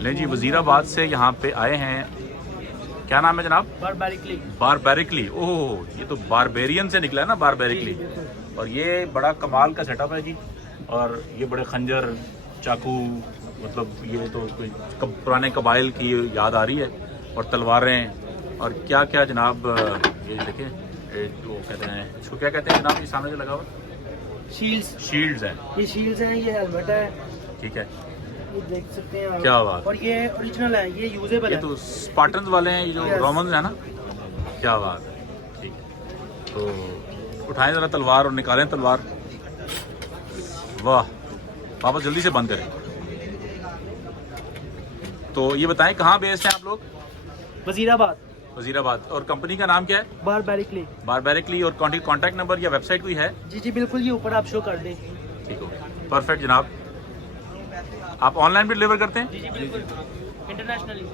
ले जी, वजीराबाद से यहाँ पे आए हैं। क्या नाम है जनाब? बारबेरिकली। बारबेरिकली। ओह, ये तो बारबेरियन से निकला है ना, बारबेरिकली। और ये बड़ा कमाल का सेटअप है जी। और ये बड़े खंजर, चाकू, मतलब ये तो कोई पुराने कबाइल की याद आ रही है। और तलवारें और क्या क्या जनाब। ये देखें, वो कहते हैं, इसको क्या कहते हैं जनाब, ये सामने जो लगा हुआ? शील्ड्स हैं। ये शील्ड्स हैं, ये हेलमेट है। ठीक है, ये देख सकते हैं आप। क्या बात। और ये ओरिजिनल है, ये यूजेबल ये है। तो स्पार्टन्स वाले हैं, ये जो Yes. रोमन्स हैं ना। क्या बात है। ठीक है, तो उठाएं ज़रा तलवार और निकालें तलवार। वाह, वापस जल्दी से बंद करें। तो ये बताएं, कहाँ बेस्ड हैं आप लोग? वजीराबाद। वजीराबाद। और कंपनी का नाम क्या है? बारबेरिकली। बारबेरिकली। और कॉन्टैक्ट नंबर या वेबसाइट कोई है? जी जी बिल्कुल, ये ऊपर आप शो कर दें। ठीक हो गया, परफेक्ट जनाब। आप ऑनलाइन भी डिलीवर करते हैं? जी जी बिल्कुल, इंटरनेशनली।